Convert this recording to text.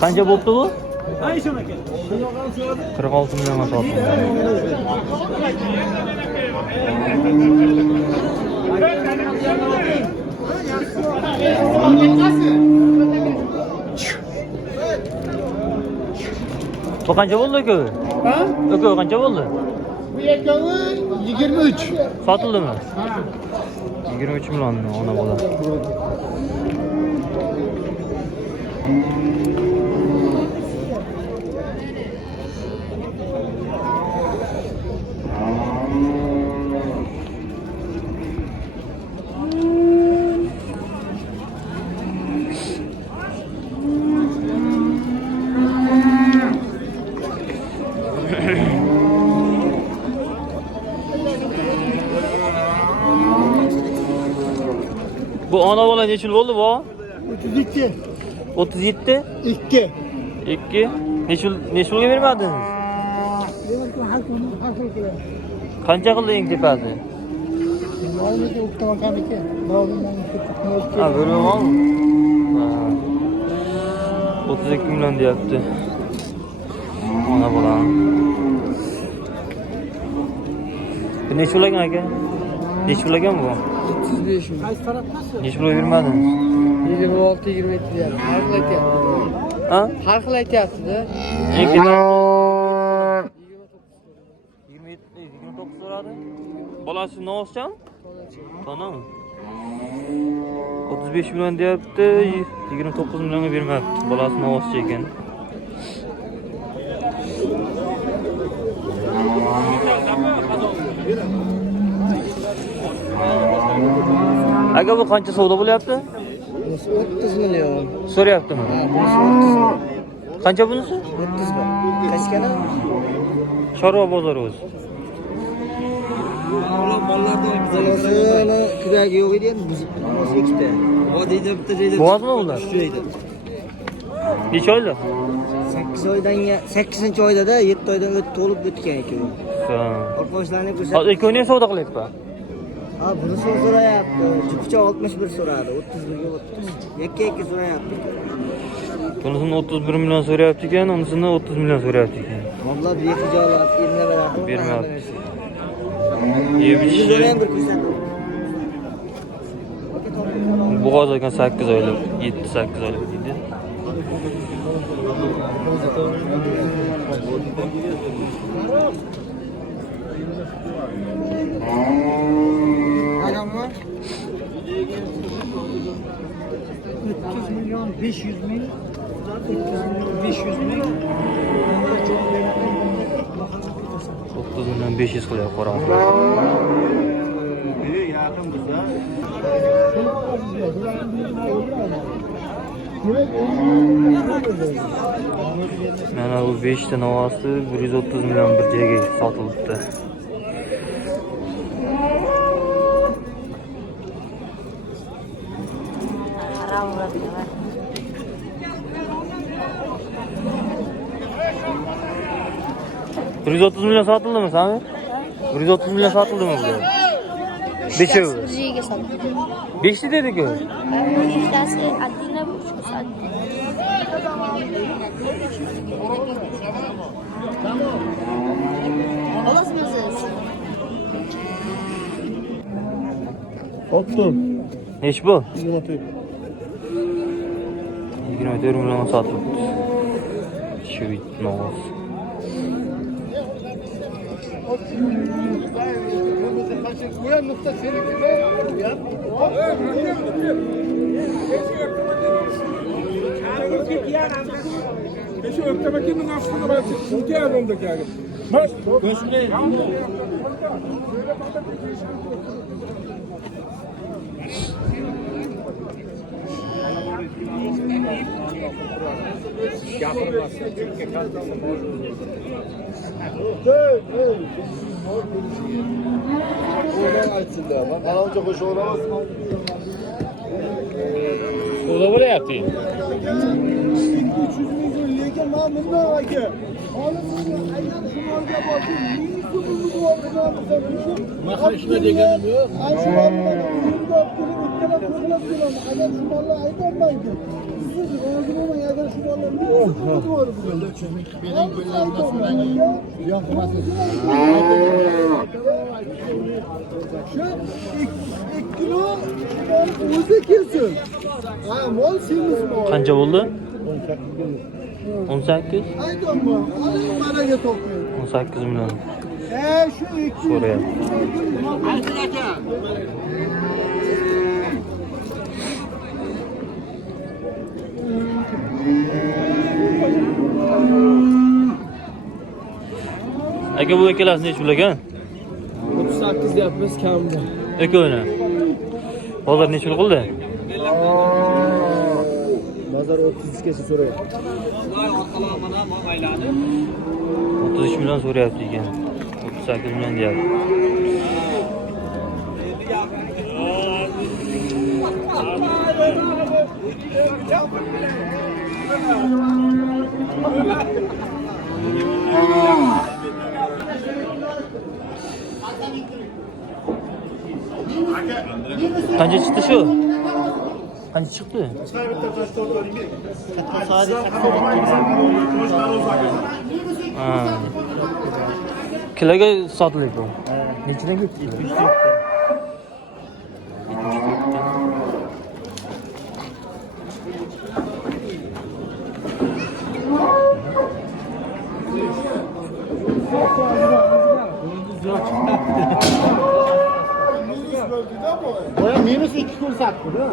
Qancha bo'pti bu? 46 millionga sotildi. Bu qancha bo'ldi aka? Ha? Aka qancha bo'ldi? Bu ekovi 23. Sotildimi? 23 million ona bola. Bu ana bola neçil bo'ldi bu? 32. 37? 2. 2. Neçilga bermadingiz? Qancha qildi eng tepasi? Ha, böyle mi? 32 milyon deyapti. Ona bola. Neçe ulagan aka? Neçe ulagan bu? 35 mi? Neçe pul bermadingiz? 26 27 deyapti. Har xil aytyapti. Ha? Har xil aytyapti-da. Eng tepasi 29 so'radi. Bolasi novoschan? Tanam. 35 milyon deyapti, 29 milyonga bermabdi. Bolasi novoscha ekan. Aka bu qancha savdo bo'lyapti? 30 million. So'rayaptimi? Ha, bunisi 30 million. Qancha bunisi? 30 million. Kaçkana? Chorva bozori o'zi. Bolasini kuragi yo'q edi, buzib qolsa ikkita. Vodiyda bitta joyda. Bo'ladimi ular? Tushaydi. Necha oylar? 8 oydan 8-oyda 7 oydan to'lib o'tgan ekan. Ha. Orqoshlarini Hozir ko'rsatib. ikkovini savdo qilyapti. Ha, buni so'rayapti. Jupcha 61 so'radi, 31 ga o'tdi. Yakka so'rayapti. Bunisini 31 million so'rayapti ekan, unisini 30 million so'rayapti ekan. Vallahi bir iki joylar yerine beradi. Bermayapti. Yebishi. Bizlarning bir ko'rsatib. Bo'g'oz ekan 8 oylik, 7-8 oylik deydi. Adamlar 300 milyon 500 bin 500 bin 30 million 500 qilyapti qo'ramiz. Yaqin bizda. Mana bu 5 ta navosi 130 million bir joyga sotilibdi. Bir 130 milyon satıldı mı Sami? 130 milyon satıldı mı bu? Beşi. Burcu'ya satıldı. Beşli dedik o. İftası adına buçuk saat. Olasınız. Ottun. Neç bu? 24 milyon satıldı. Şu bitme olsun. Uyanlıkta seninki ya. Şu öptemekinin aslında ben çünkü adamda geldim. Bak, göstereyim. Yapılmaz. Çünkü kalmasın. Oradan açıldı ama. Bana önce koşu olamaz mı? O da buraya yaptı. 300 milyon yiyken mamın da var ki. Oğlum aydan şumarda bakın. Minisi bu Makarışına degenim yok. Ay şu anda burada aydan şumarla aydan baydı. Siz ağzına ama aydan şumarla İki kilo o'zi kelsin. Ha, mol semiz mol. Qancha bo'ldi? 18. Aytolma, managa toping. 18 million Şu iki. so'rayapti. Aka bu ikkalasi necha pul ekan? 38 deyapmiz kamida. Ikkovini. Hozir necha pul qildi? Nazar 33 gacha so'rayapti. 33 million so'rayapti ekan. 38 million deyapti. Qancha chiqdi shu? Qancha chiqdi? Ha. Kiloga sotiladi bu. Nechadan ketdi? 74 Minus 2 ko'rsatdi-da.